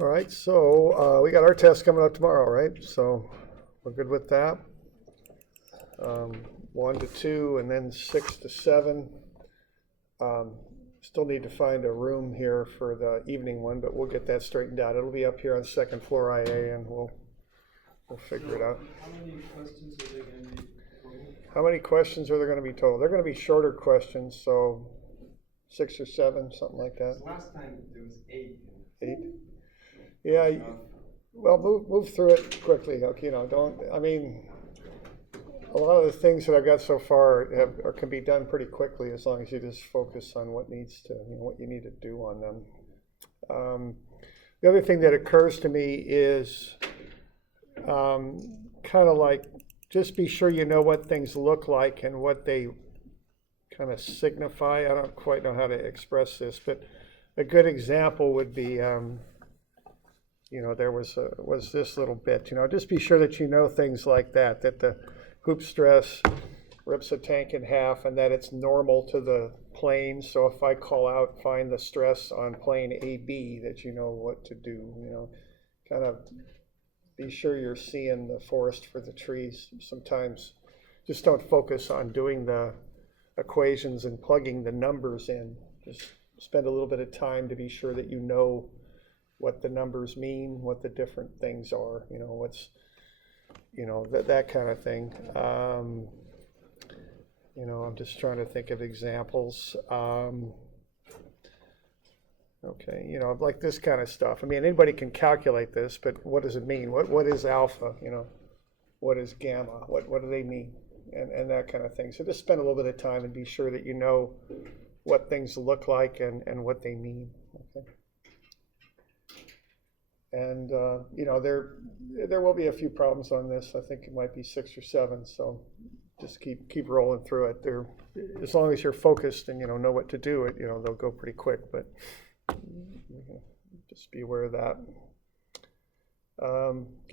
All right, so we got our test coming up tomorrow, right? So we're good with that. 1 to 2 and then 6 to 7. Still need to find a room here for the evening one, but we'll get that straightened out. It'll be up here on second floor IA, and we'll figure it out. How many questions are there going to be total? How many questions are there going to be total? They're going to be shorter questions, so 6 or 7, something like that. Last time there was 8. 8? Yeah. Well, move through it quickly. Okay, a lot of the things that I've got so far can be done pretty quickly as long as you just focus on what needs to, what you need to do on them. The other thing that occurs to me is kind of like just be sure you know what things look like and what they kind of signify. I don't quite know how to express this, but a good example would be, there was this little bit, just be sure that you know things like that the hoop stress rips a tank in half and that it's normal to the plane. So if I call out, find the stress on plane AB, that you know what to do, kind of be sure you're seeing the forest for the trees. Sometimes just don't focus on doing the equations and plugging the numbers in. Just spend a little bit of time to be sure that you know what the numbers mean, what the different things are, what's, that kind of thing. I'm just trying to think of examples. Okay, like this kind of stuff. I mean, anybody can calculate this, but what does it mean? What is alpha? What is gamma? What do they mean? And that kind of thing. So just spend a little bit of time and be sure that you know what things look like and what they mean. Okay. And there will be a few problems on this. I think it might be 6 or 7. So just keep rolling through it. As long as you're focused and know what to do, they'll go pretty quick. But just be aware of that.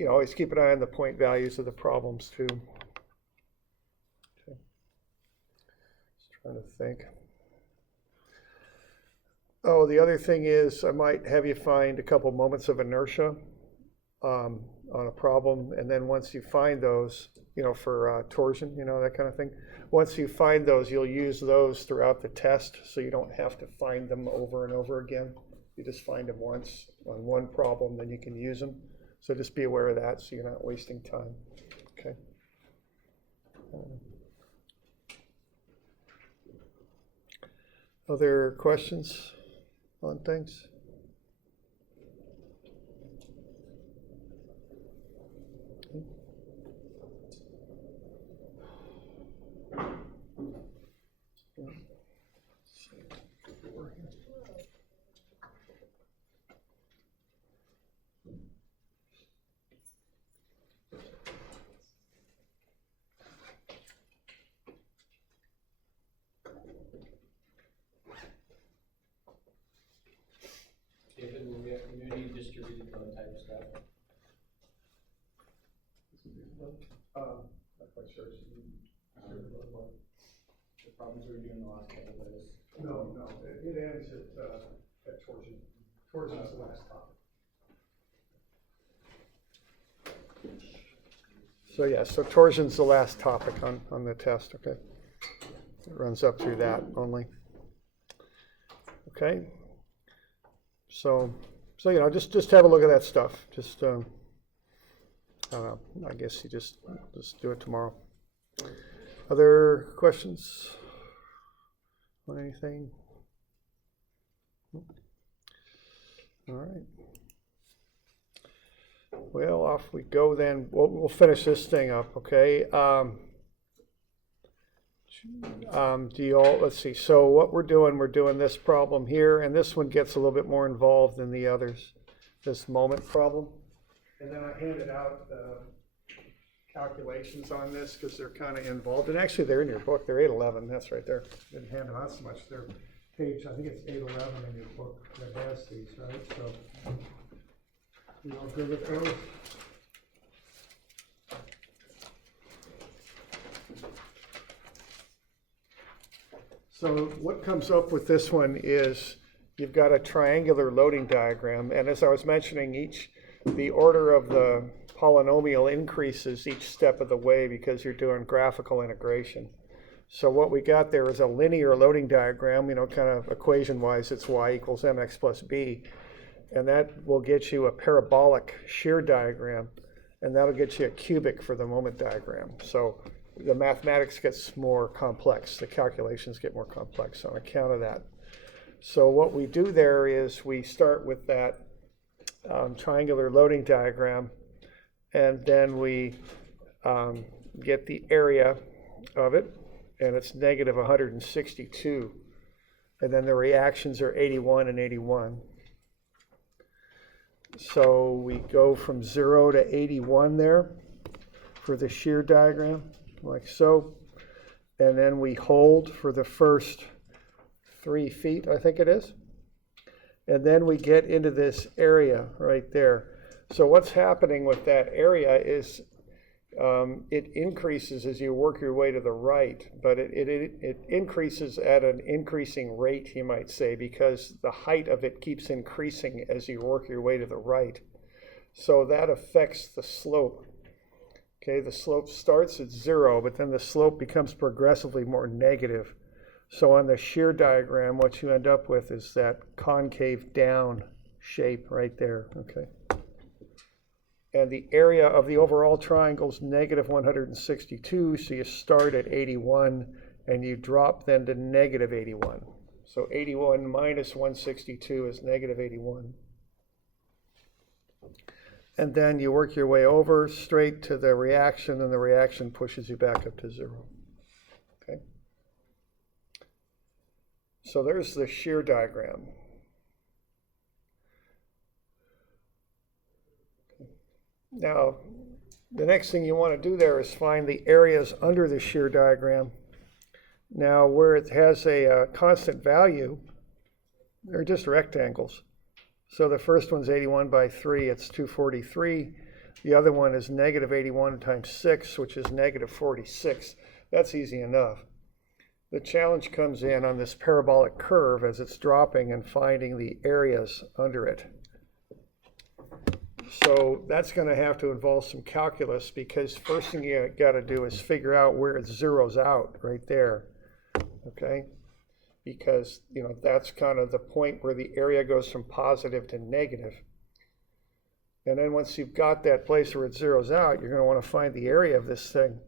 Always keep an eye on the point values of the problems too. Okay. Just trying to think. Oh, the other thing is I might have you find a couple moments of inertia on a problem, and then once you find those, for torsion, that kind of thing. Once you find those, you'll use those throughout the test, so you don't have to find them over and over again. You just find them once on one problem, then you can use them. So just be aware of that, so you're not wasting time. Okay. Other questions on things? David, will we have community distributed code type stuff? Not quite sure. The problems we were doing the last couple of days. No, it ends at torsion. Torsion's the last topic. So yeah, so torsion's the last topic on the test, okay? It runs up through that only. Okay. So just have a look at that stuff. Just I don't know. I guess you just do it tomorrow. Other questions on anything? All right. Well, off we go then. We'll finish this thing up, okay? Let's see. So what we're doing this problem here, and this one gets a little bit more involved than the others. This moment problem. And then I handed out the calculations on this because they're kind of involved. And actually, they're in your book. They're 811. That's right there. Didn't hand them out so much. They're page, I think it's 811 in your book that has these, right? So you all good with those? So what comes up with this one is you've got a triangular loading diagram, and as I was mentioning, the order of the polynomial increases each step of the way because you're doing graphical integration. So what we got there is a linear loading diagram, kind of equation-wise, it's y equals mx plus b, and that will get you a parabolic shear diagram, and that'll get you a cubic for the moment diagram. So the mathematics gets more complex, the calculations get more complex on account of that. So what we do there is we start with that triangular loading diagram, and then we get the area of it, and it's negative 162. And then the reactions are 81 and 81. So we go from 0 to 81 there for the shear diagram, like so. And then we hold for the first 3 feet, I think it is. And then we get into this area right there. So what's happening with that area is it increases as you work your way to the right, but it increases at an increasing rate, you might say, because the height of it keeps increasing as you work your way to the right. So that affects the slope. Okay, the slope starts at 0, but then the slope becomes progressively more negative. So on the shear diagram, what you end up with is that concave down shape right there, okay? And the area of the overall triangle is negative 162, so you start at 81, and you drop then to negative 81. So 81 minus 162 is negative 81. And then you work your way over straight to the reaction, and the reaction pushes you back up to 0. Okay? So there's the shear diagram. Now, the next thing you want to do there is find the areas under the shear diagram. Now, where it has a constant value, they're just rectangles. So the first one's 81 by 3, it's 243. The other one is negative 81 times 6, which is negative 46. That's easy enough. The challenge comes in on this parabolic curve as it's dropping and finding the areas under it. So that's going to have to involve some calculus, because first thing you got to do is figure out where it zeroes out right there, okay? Because, that's kind of the point where the area goes from positive to negative. And then once you've got that place where it zeroes out, you're going to want to find the area of this thing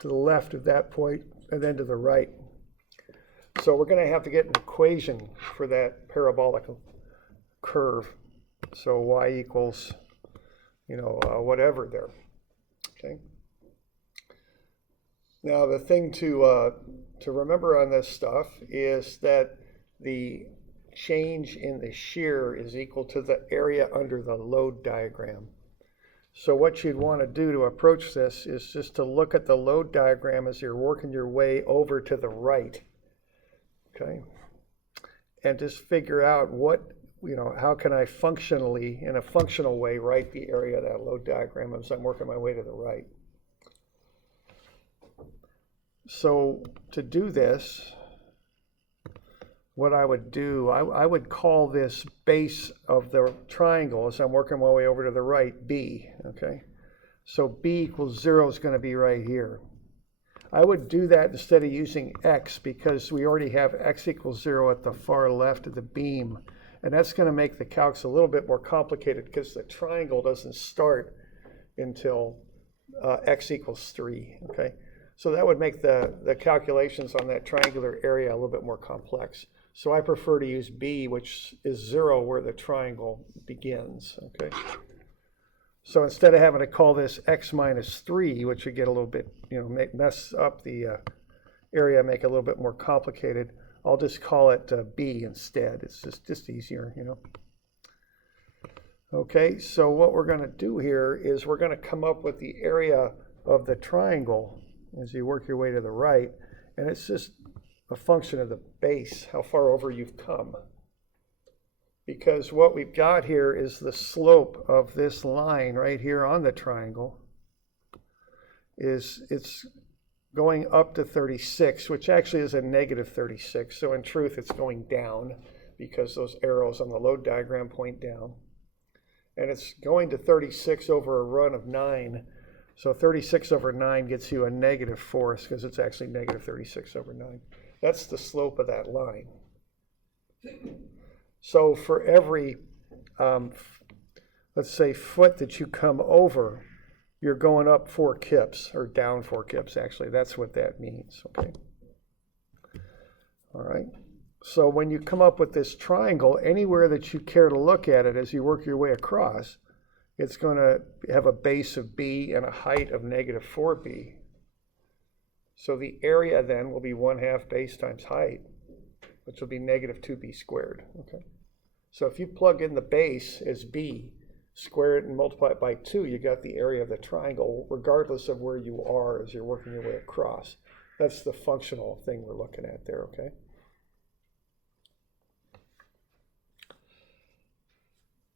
to the left of that point and then to the right. So we're going to have to get an equation for that parabolic curve. So y equals, whatever there, okay? Now the thing to remember on this stuff is that the change in the shear is equal to the area under the load diagram. So what you'd want to do to approach this is just to look at the load diagram as you're working your way over to the right, okay? And just figure out how can I functionally, in a functional way, write the area of that load diagram as I'm working my way to the right. So to do this, what I would do, I would call this base of the triangle as I'm working my way over to the right, B, okay? So B equals 0 is going to be right here. I would do that instead of using x, because we already have x equals 0 at the far left of the beam. And that's going to make the calcs a little bit more complicated because the triangle doesn't start until x equals 3, okay? So that would make the calculations on that triangular area a little bit more complex. So I prefer to use B, which is 0 where the triangle begins, okay? So instead of having to call this x minus 3, which would get a little bit, mess up the area, make it a little bit more complicated, I'll just call it B instead. It's just easier, Okay, so what we're going to do here is we're going to come up with the area of the triangle as you work your way to the right, and it's just a function of the base, how far over you've come. Because what we've got here is the slope of this line right here on the triangle it's going up to 36, which actually is a negative 36. So in truth, it's going down because those arrows on the load diagram point down. And it's going to 36 over a run of 9. So 36 over 9 gets you a negative force because it's actually negative 36 over 9. That's the slope of that line. So for every, let's say, foot that you come over, you're going up 4 kips, or down 4 kips, actually. That's what that means, okay? All right. So when you come up with this triangle, anywhere that you care to look at it as you work your way across, it's going to have a base of b and a height of negative 4b. So the area then will be 1/2 base times height, which will be negative 2b squared. Okay. So if you plug in the base as b, square it and multiply it by 2, you got the area of the triangle, regardless of where you are as you're working your way across. That's the functional thing we're looking at there, okay?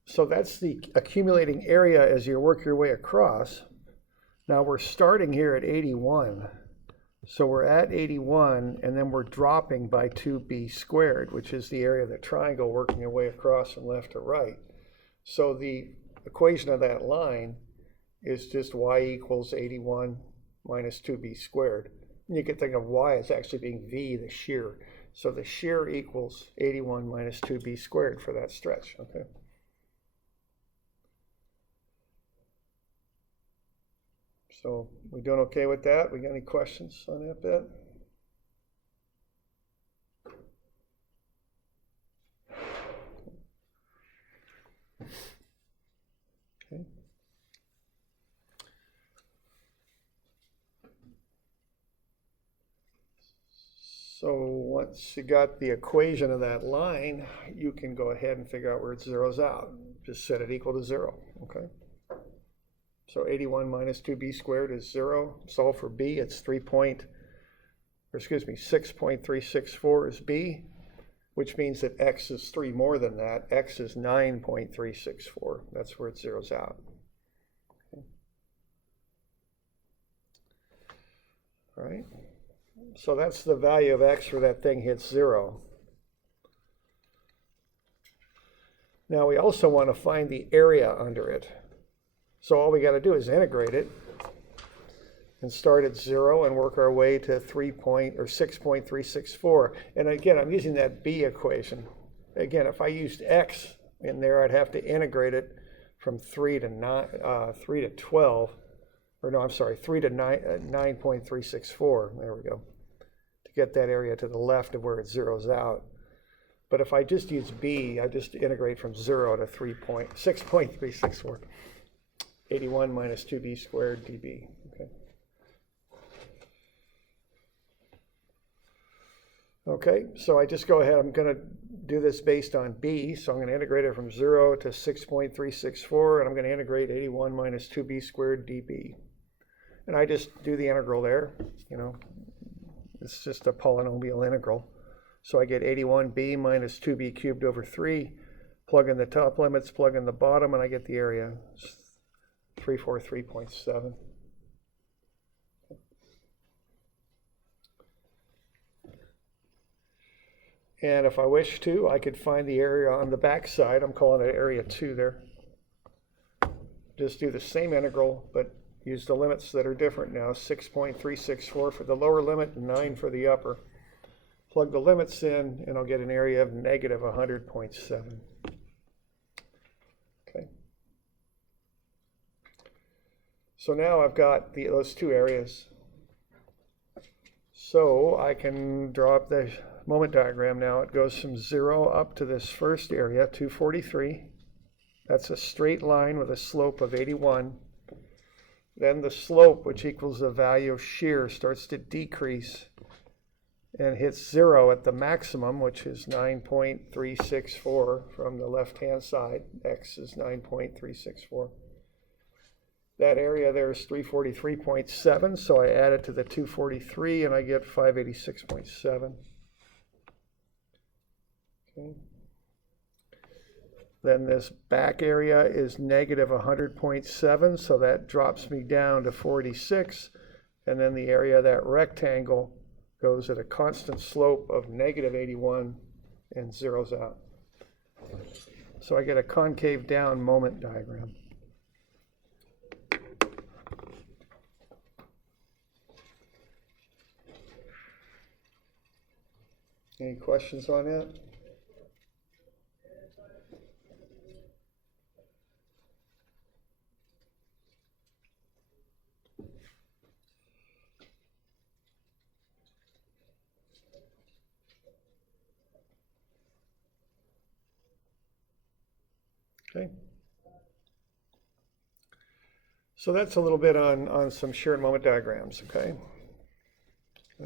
So that's the accumulating area as you work your way across. Now we're starting here at 81. So we're at 81, and then we're dropping by 2b squared, which is the area of the triangle working your way across from left to right. So the equation of that line is just y equals 81 minus 2b squared. And you can think of y as actually being v, the shear. So the shear equals 81 minus 2b squared for that stretch, okay? So we doing okay with that? We got any questions on that bit? Okay. So once you got the equation of that line, you can go ahead and figure out where it zeroes out. Just set it equal to 0, okay? So 81 minus 2b squared is 0. Solve for b, it's 6.364 is b, which means that x is 3 more than that. X is 9.364. That's where it zeroes out. Okay. All right. So that's the value of x where that thing hits 0. Now we also want to find the area under it. So all we got to do is integrate it and start at 0 and work our way to 6.364. And again, I'm using that b equation. Again, if I used x in there, I'd have to integrate it from 3 to 12, or no, I'm sorry, 3 to 9.364. There we go. To get that area to the left of where it zeroes out. But if I just use b, I just integrate from 0 to 6.364. 81 minus 2b squared db. Okay. Okay, so I just go ahead. I'm going to do this based on b, so I'm going to integrate it from 0 to 6.364, and I'm going to integrate 81 minus 2b squared db. And I just do the integral there. You know, it's just a polynomial integral. So I get 81b minus 2b cubed over 3. Plug in the top limits, plug in the bottom, and I get the area. 343.7. And if I wish to, I could find the area on the back side. I'm calling it area 2 there. Just do the same integral, but use the limits that are different now. 6.364 for the lower limit and 9 for the upper. Plug the limits in, and I'll get an area of negative 100.7. So now I've got those two areas. So I can draw up the moment diagram now. It goes from 0 up to this first area, 243. That's a straight line with a slope of 81. Then the slope, which equals the value of shear, starts to decrease and hits 0 at the maximum, which is 9.364 from the left-hand side. X is 9.364. That area there is 343.7, so I add it to the 243 and I get 586.7. Okay. Then this back area is negative 100.7, so that drops me down to 46. And then the area of that rectangle goes at a constant slope of negative 81 and zeroes out. So I get a concave down moment diagram. Any questions on that? Okay. So that's a little bit on some shear and moment diagrams, okay?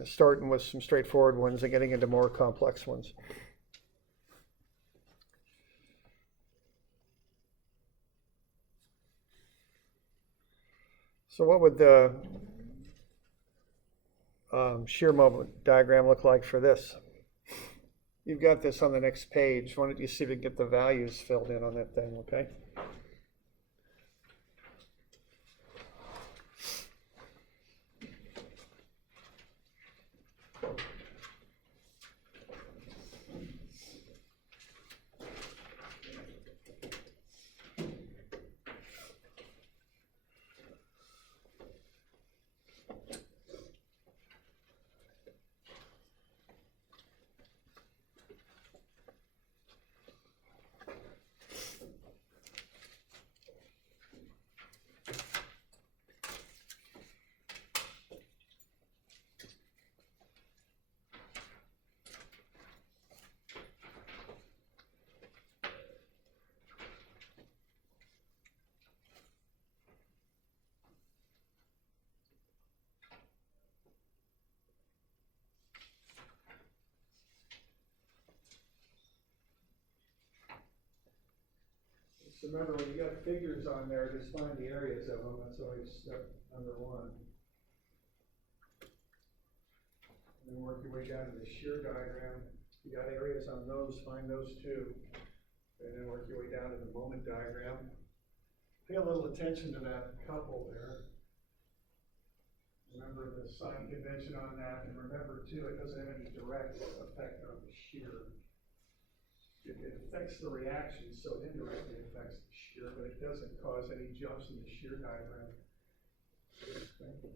Starting with some straightforward ones and getting into more complex ones. So what would the shear moment diagram look like for this? You've got this on the next page. Why don't you see if we can get the values filled in on that thing, okay? So remember, when you got figures on there, just find the areas of them. That's always step number one. And then work your way down to the shear diagram. You got areas on those, find those too. And then work your way down to the moment diagram. Pay a little attention to that couple there. Remember the sign convention on that, and remember too, it doesn't have any direct effect on the shear. It affects the reaction, so it indirectly affects the shear, but it doesn't cause any jumps in the shear diagram. Okay.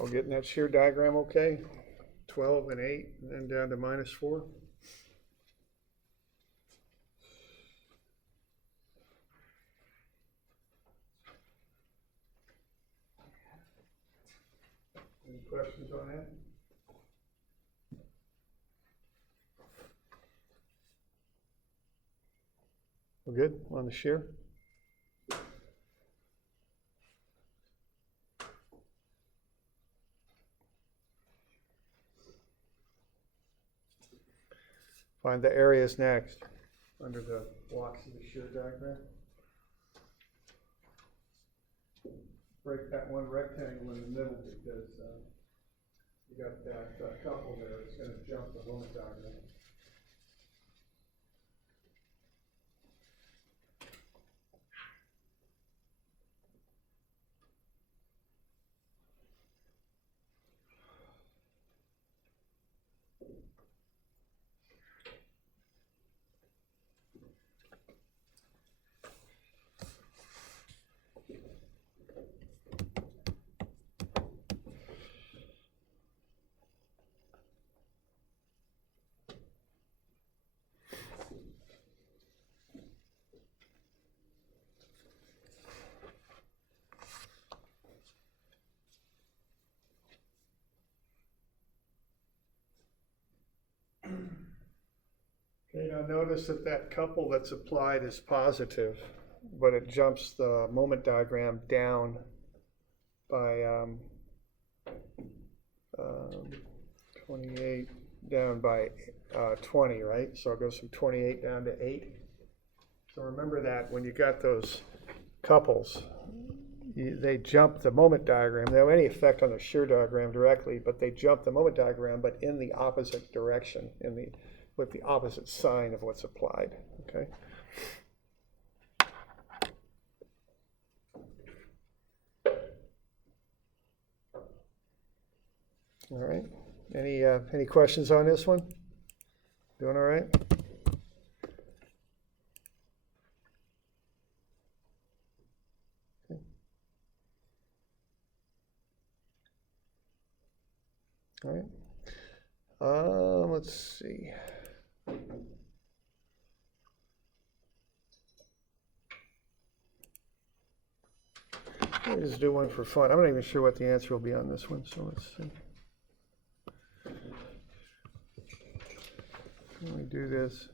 I'll get in that shear diagram okay? 12 and 8, and then down to -4. Any questions on that? We're good on the shear? Find the areas next, under the blocks of the shear diagram. Break that one rectangle in the middle because you got that couple there. It's going to jump the moment diagram. Okay, now notice that that couple that's applied is positive, but it jumps the moment diagram down by 28 down by 20, right? So it goes from 28 down to 8. So remember that when you got those couples, they jump the moment diagram. They don't have any effect on the shear diagram directly, but they jump the moment diagram, but in the opposite direction, with the opposite sign of what's applied, okay? All right, any questions on this one? Doing all right? Okay. All right, let's see. Let me just do one for fun. I'm not even sure what the answer will be on this one, so let's see. Let me do this.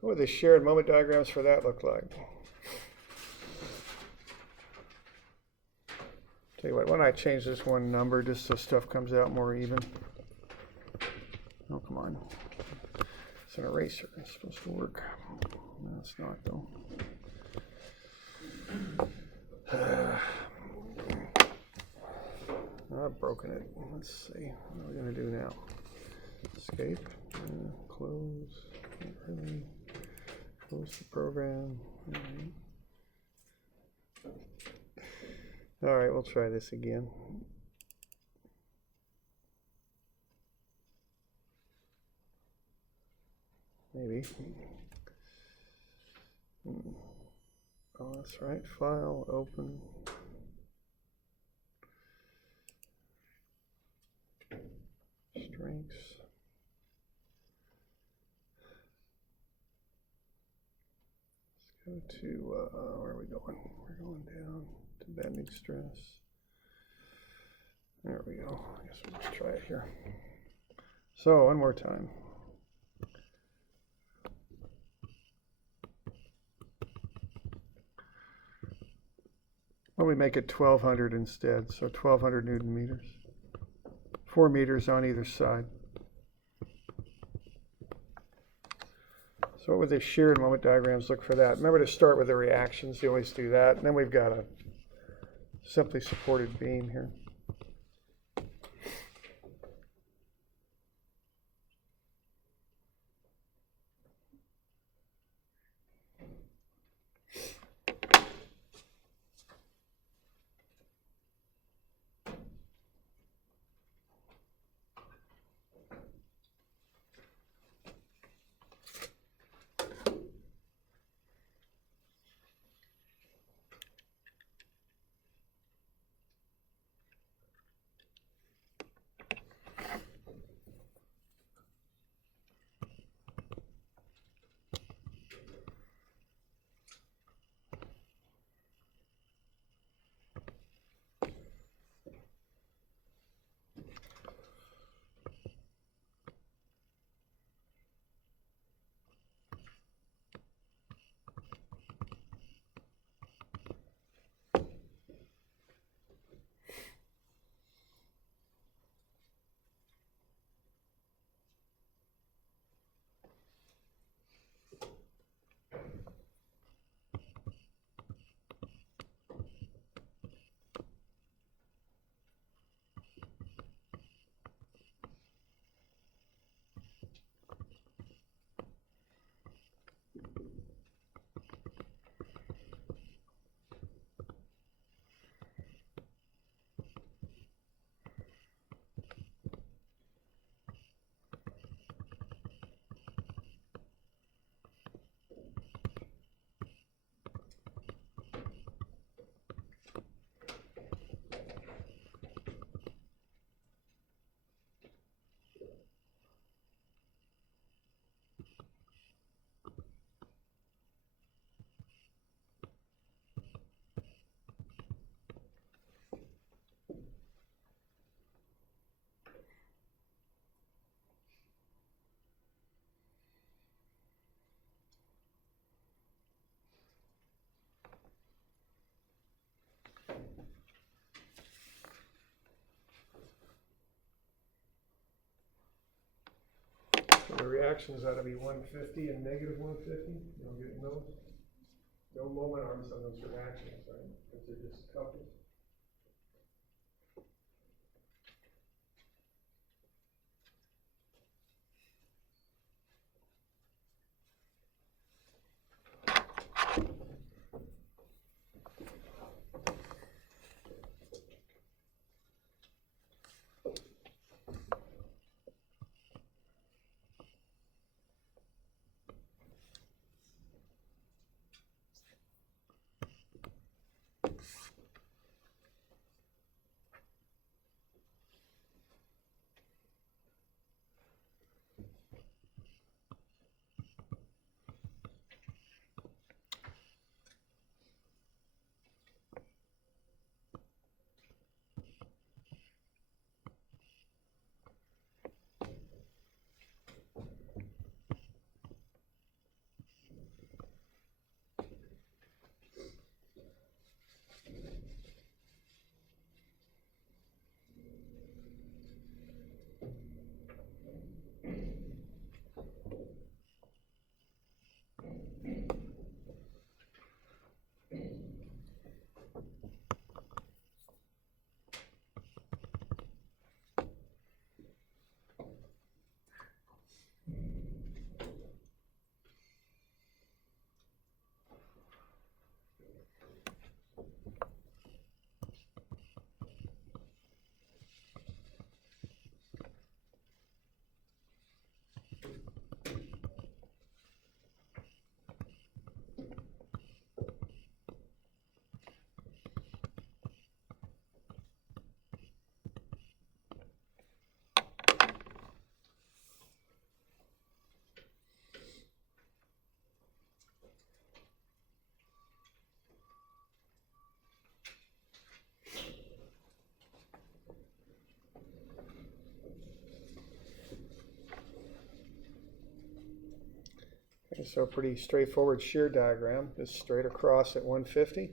What would the shared moment diagrams for that look like? Tell you what, why don't I change this one number just so stuff comes out more even? Oh, come on. It's an eraser. It's supposed to work. No, it's not, though. I've broken it. Let's see. What are we going to do now? Escape. Close. Not really. Close the program. All right, we'll try this again. Maybe. Oh, that's right. File, open. Strengths. Let's go to, where are we going? We're going down to bending stress. There we go. I guess we'll just try it here. So, one more time. Well, we make it 1200 instead, so 1200 Newton meters. 4 meters on either side. So what would the shear and moment diagrams look for that? Remember to start with the reactions. You always do that. And then we've got a simply supported beam here. The reactions ought to be 150 and negative 150. You don't get no moment arms on those reactions, right? Because they're just coupled. Okay, so a pretty straightforward shear diagram, just straight across at 150.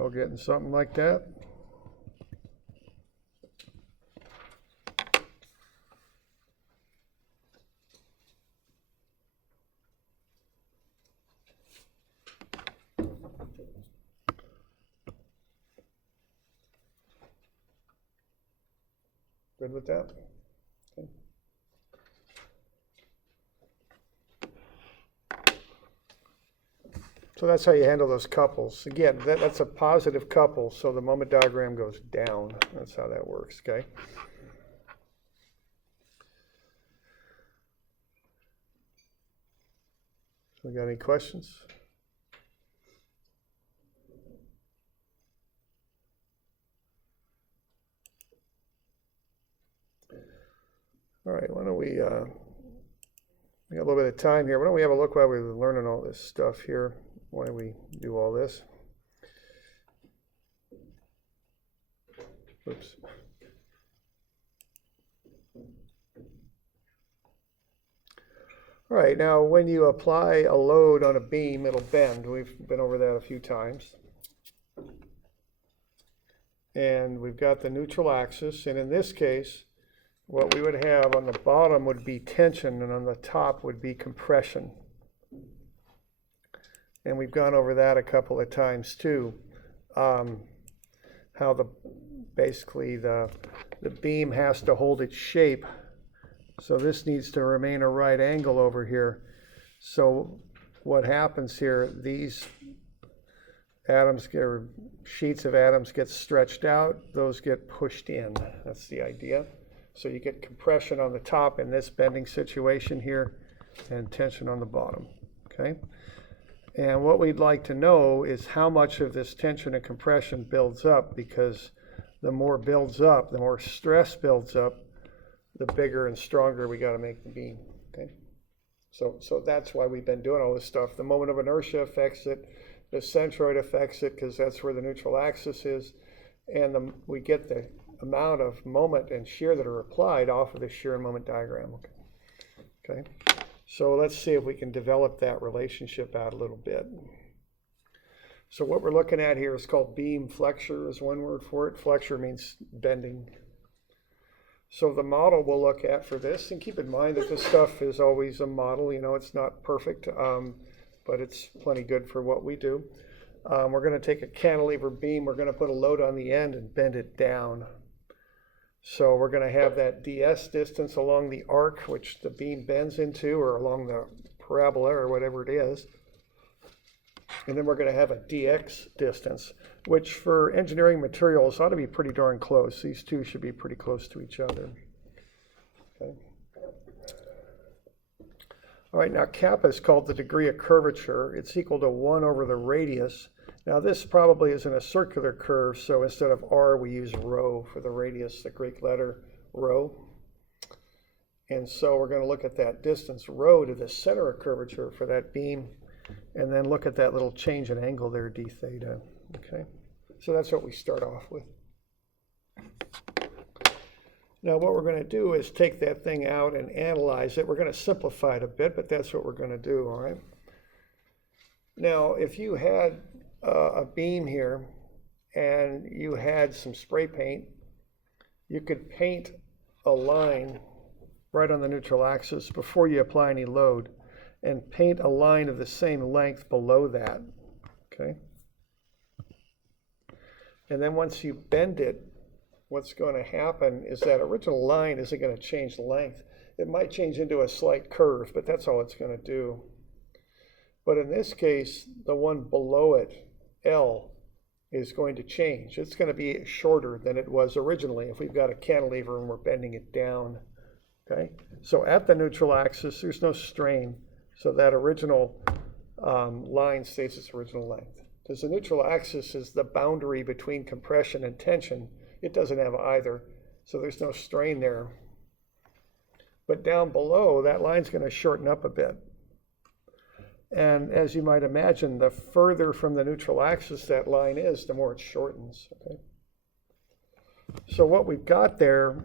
All getting something like that. Good with that? Okay. So that's how you handle those couples. Again, that's a positive couple, so the moment diagram goes down. That's how that works, okay? We got any questions? All right, why don't we got a little bit of time here. Why don't we have a look while we're learning all this stuff here, why we do all this. Oops. All right, now when you apply a load on a beam, it'll bend. We've been over that a few times. And we've got the neutral axis, and in this case, what we would have on the bottom would be tension, and on the top would be compression. And we've gone over that a couple of times too. How basically the beam has to hold its shape. So this needs to remain a right angle over here. So what happens here, these atoms or sheets of atoms get stretched out, those get pushed in. That's the idea. So you get compression on the top in this bending situation here and tension on the bottom, okay? And what we'd like to know is how much of this tension and compression builds up, because the more builds up, the more stress builds up, the bigger and stronger we got to make the beam, okay? So that's why we've been doing all this stuff. The moment of inertia affects it, the centroid affects it because that's where the neutral axis is, and we get the amount of moment and shear that are applied off of the shear and moment diagram. Okay. So let's see if we can develop that relationship out a little bit. So what we're looking at here is called beam flexure is one word for it. Flexure means bending. So the model we'll look at for this, and keep in mind that this stuff is always a model, you know, it's not perfect, but it's plenty good for what we do. We're going to take a cantilever beam, we're going to put a load on the end and bend it down. So we're going to have that ds distance along the arc, which the beam bends into, or along the parabola, or whatever it is. And then we're going to have a dx distance, which for engineering materials ought to be pretty darn close. These two should be pretty close to each other. Okay. All right, now kappa is called the degree of curvature. It's equal to 1 over the radius. Now this probably isn't a circular curve, so instead of r, we use rho for the radius, the Greek letter rho. And so we're going to look at that distance rho to the center of curvature for that beam, and then look at that little change in angle there, d theta. Okay, so that's what we start off with. Now what we're going to do is take that thing out and analyze it. We're going to simplify it a bit, but that's what we're going to do, all right? Now if you had a beam here and you had some spray paint, you could paint a line right on the neutral axis before you apply any load, and paint a line of the same length below that, okay? And then once you bend it, what's going to happen is that original line isn't going to change length. It might change into a slight curve, but that's all it's going to do. But in this case, the one below it, L, is going to change. It's going to be shorter than it was originally if we've got a cantilever and we're bending it down, okay? So at the neutral axis, there's no strain, so that original line stays its original length. Because the neutral axis is the boundary between compression and tension. It doesn't have either, so there's no strain there. But down below, that line's going to shorten up a bit. And as you might imagine, the further from the neutral axis that line is, the more it shortens, okay? So what we've got there,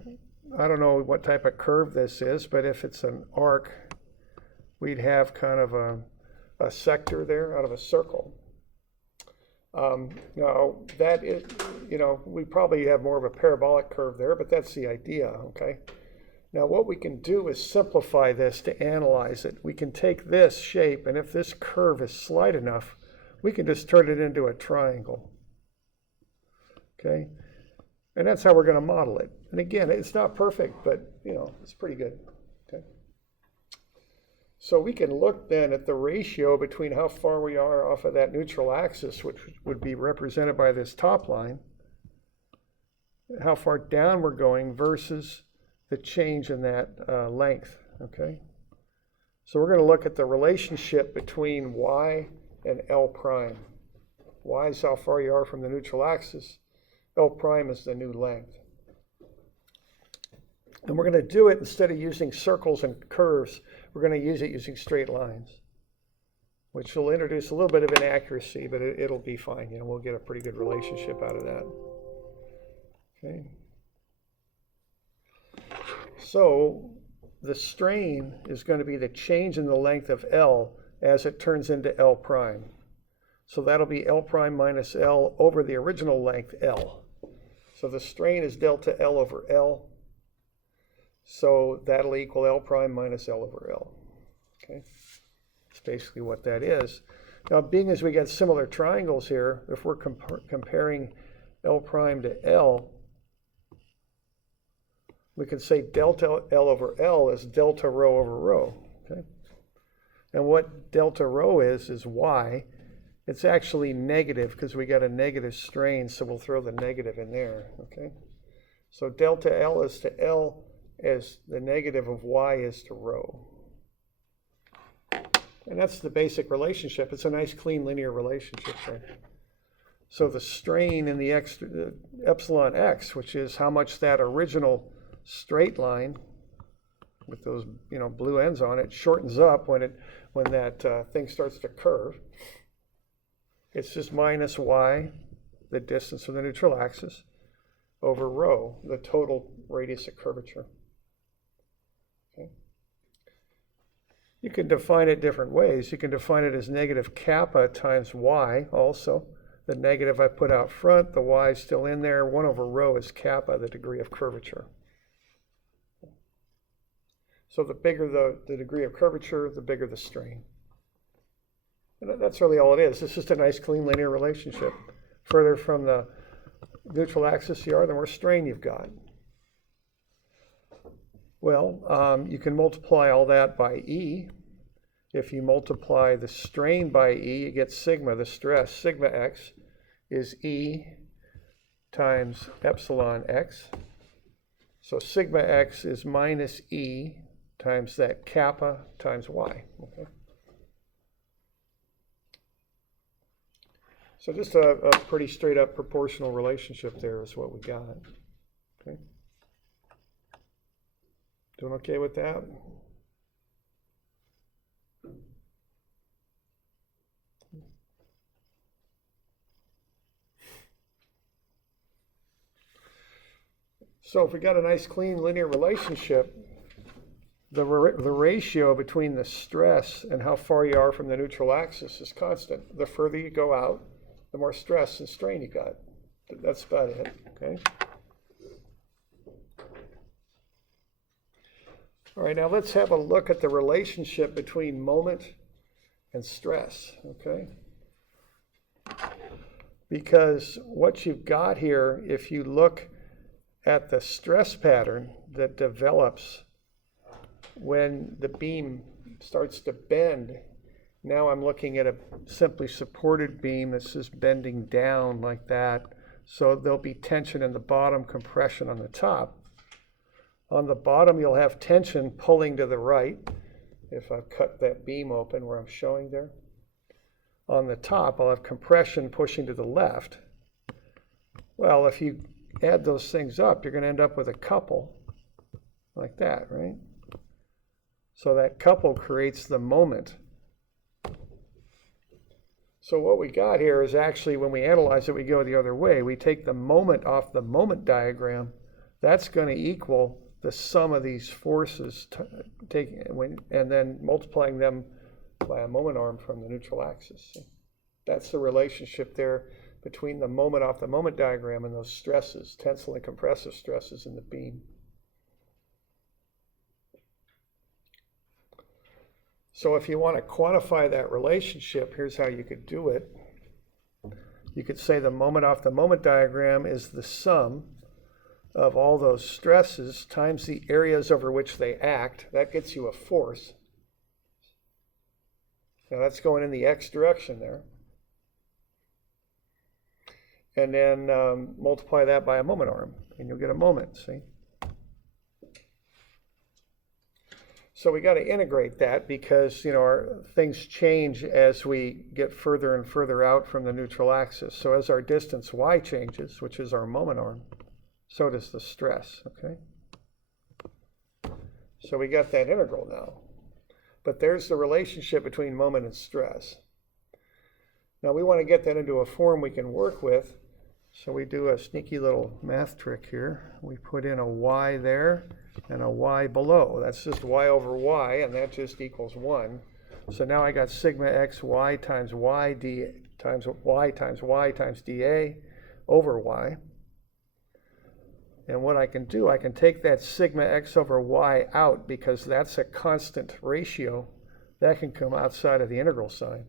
I don't know what type of curve this is, but if it's an arc, we'd have kind of a sector there out of a circle. Now that is, you know, we probably have more of a parabolic curve there, but that's the idea, okay? Now what we can do is simplify this to analyze it. We can take this shape, and if this curve is slight enough, we can just turn it into a triangle, okay? And that's how we're going to model it. And again, it's not perfect, but it's pretty good. Okay. So we can look then at the ratio between how far we are off of that neutral axis, which would be represented by this top line, how far down we're going versus the change in that length. Okay. So we're going to look at the relationship between y and L prime. Y is how far you are from the neutral axis. L prime is the new length. And we're going to do it instead of using circles and curves, we're going to use it using straight lines, which will introduce a little bit of inaccuracy, but it'll be fine. We'll get a pretty good relationship out of that. Okay. So the strain is going to be the change in the length of L as it turns into L prime. So that'll be L prime minus L over the original length L. So the strain is delta L over L. So that'll equal L prime minus L over L. Okay, that's basically what that is. Now, being as we got similar triangles here, if we're comparing L prime to L, we can say delta L over L is delta rho over rho. Okay, and what delta rho is y. It's actually negative because we got a negative strain, so we'll throw the negative in there. Okay, so delta L is to L as the negative of y is to rho. And that's the basic relationship. It's a nice, clean, linear relationship there. So the strain in the epsilon x, which is how much that original straight line with those blue ends on it shortens up when that thing starts to curve. It's just minus y, the distance from the neutral axis, over rho, the total radius of curvature. Okay. You can define it different ways. You can define it as negative kappa times y also. The negative I put out front, the y is still in there. 1 over rho is kappa, the degree of curvature. So the bigger the degree of curvature, the bigger the strain. And that's really all it is. It's just a nice, clean, linear relationship. Further from the neutral axis you are, the more strain you've got. Well, you can multiply all that by E. If you multiply the strain by E, you get sigma, the stress. Sigma x is E times epsilon x. So sigma x is minus E times that kappa times y. Okay. So just a pretty straight up proportional relationship there is what we got. Okay. Doing okay with that? So if we got a nice clean linear relationship, the ratio between the stress and how far you are from the neutral axis is constant. The further you go out, the more stress and strain you got. That's about it, okay? All right, now let's have a look at the relationship between moment and stress, okay? Because what you've got here, if you look at the stress pattern that develops when the beam starts to bend, now I'm looking at a simply supported beam that's just bending down like that. So there'll be tension in the bottom, compression on the top. On the bottom, you'll have tension pulling to the right, if I've cut that beam open where I'm showing there. On the top, I'll have compression pushing to the left. Well, if you add those things up, you're going to end up with a couple like that, right? So that couple creates the moment. So what we got here is actually, when we analyze it, we go the other way. We take the moment off the moment diagram. That's going to equal the sum of these forces, and then multiplying them by a moment arm from the neutral axis. That's the relationship there between the moment off the moment diagram and those stresses, tensile and compressive stresses in the beam. So if you want to quantify that relationship, here's how you could do it. You could say the moment off the moment diagram is the sum of all those stresses times the areas over which they act. That gets you a force. Now that's going in the x direction there. And then multiply that by a moment arm, and you'll get a moment, see? So we got to integrate that because, our things change as we get further and further out from the neutral axis. So as our distance y changes, which is our moment arm, so does the stress, okay? So we got that integral now. But there's the relationship between moment and stress. Now we want to get that into a form we can work with. So we do a sneaky little math trick here. We put in a y there and a y below. That's just y over y, and that just equals 1. So now I got sigma x y times y d times y times y times dA over y. And what I can do, I can take that sigma x over y out because that's a constant ratio. That can come outside of the integral sign.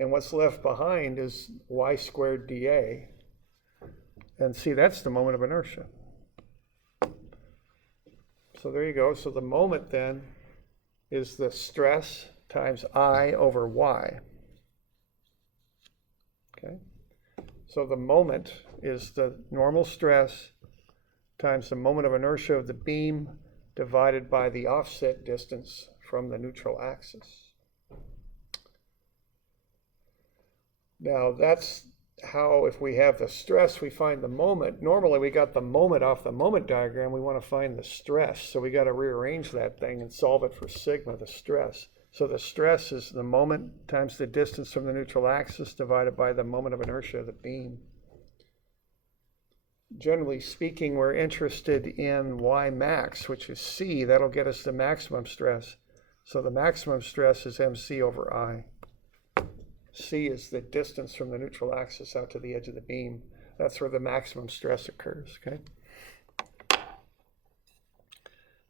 And what's left behind is y squared dA. And see, that's the moment of inertia. So there you go. So the moment then is the stress times I over y. Okay. So the moment is the normal stress times the moment of inertia of the beam divided by the offset distance from the neutral axis. Now that's how, if we have the stress, we find the moment. Normally we got the moment off the moment diagram. We want to find the stress. So we got to rearrange that thing and solve it for sigma, the stress. So the stress is the moment times the distance from the neutral axis divided by the moment of inertia of the beam. Generally speaking, we're interested in y max, which is c. That'll get us the maximum stress. So the maximum stress is mc over I. C is the distance from the neutral axis out to the edge of the beam. That's where the maximum stress occurs, okay?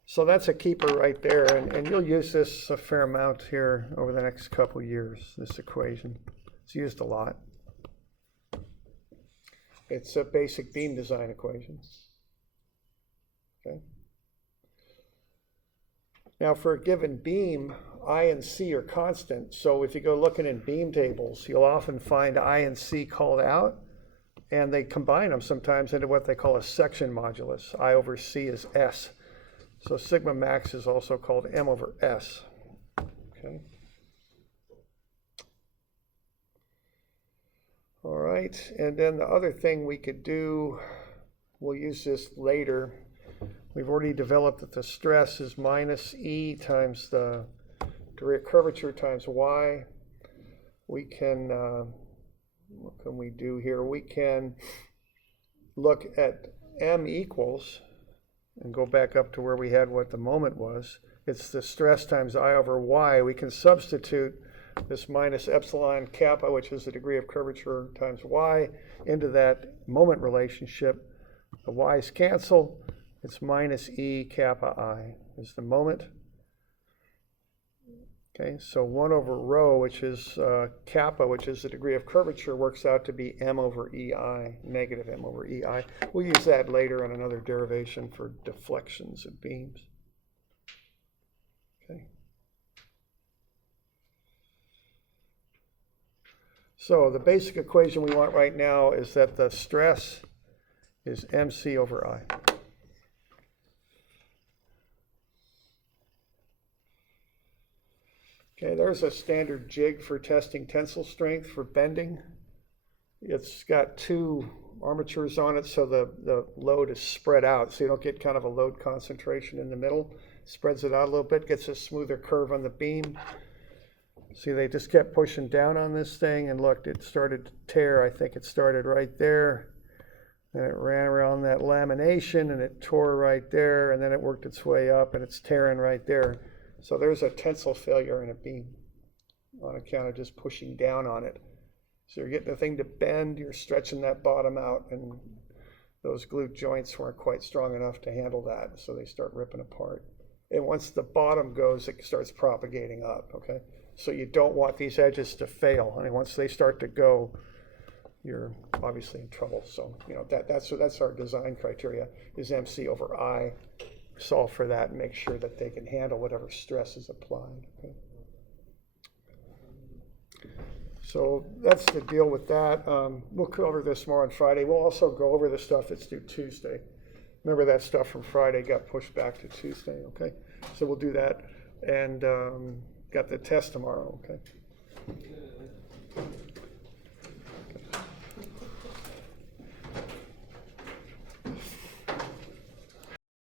So that's a keeper right there, and you'll use this a fair amount here over the next couple years, this equation. It's used a lot. It's a basic beam design equation, okay? Now for a given beam, I and C are constant, so if you go looking in beam tables, you'll often find I and C called out, and they combine them sometimes into what they call a section modulus. I over C is S. So sigma max is also called M over S. Okay. All right, and then the other thing we could do, we'll use this later. We've already developed that the stress is minus E times the degree of curvature times y. We can, what can we do here? We can look at m equals, and go back up to where we had what the moment was. It's the stress times I over y. We can substitute this minus epsilon kappa, which is the degree of curvature times y, into that moment relationship. The y's cancel. It's minus E kappa I is the moment. Okay, so 1 over rho, which is kappa, which is the degree of curvature, works out to be m over EI, negative m over EI. We'll use that later in another derivation for deflections of beams. Okay. So the basic equation we want right now is that the stress is mc over I. Okay, there's a standard jig for testing tensile strength for bending. It's got 2 armatures on it, so the load is spread out, so you don't get kind of a load concentration in the middle. Spreads it out a little bit, gets a smoother curve on the beam. See, they just kept pushing down on this thing, and look, it started to tear. I think it started right there, and it ran around that lamination, and it tore right there, and then it worked its way up, and it's tearing right there. So there's a tensile failure in a beam on account of just pushing down on it. So you're getting the thing to bend, you're stretching that bottom out, and those glute joints weren't quite strong enough to handle that, so they start ripping apart. And once the bottom goes, it starts propagating up, okay? So you don't want these edges to fail. I mean, once they start to go, you're obviously in trouble. So, you know, that's our design criteria, is MC over I. Solve for that and make sure that they can handle whatever stress is applied. Okay. So that's the deal with that. We'll cover this more on Friday. We'll also go over the stuff that's due Tuesday. Remember that stuff from Friday got pushed back to Tuesday, okay? So we'll do that. And got the test tomorrow, okay?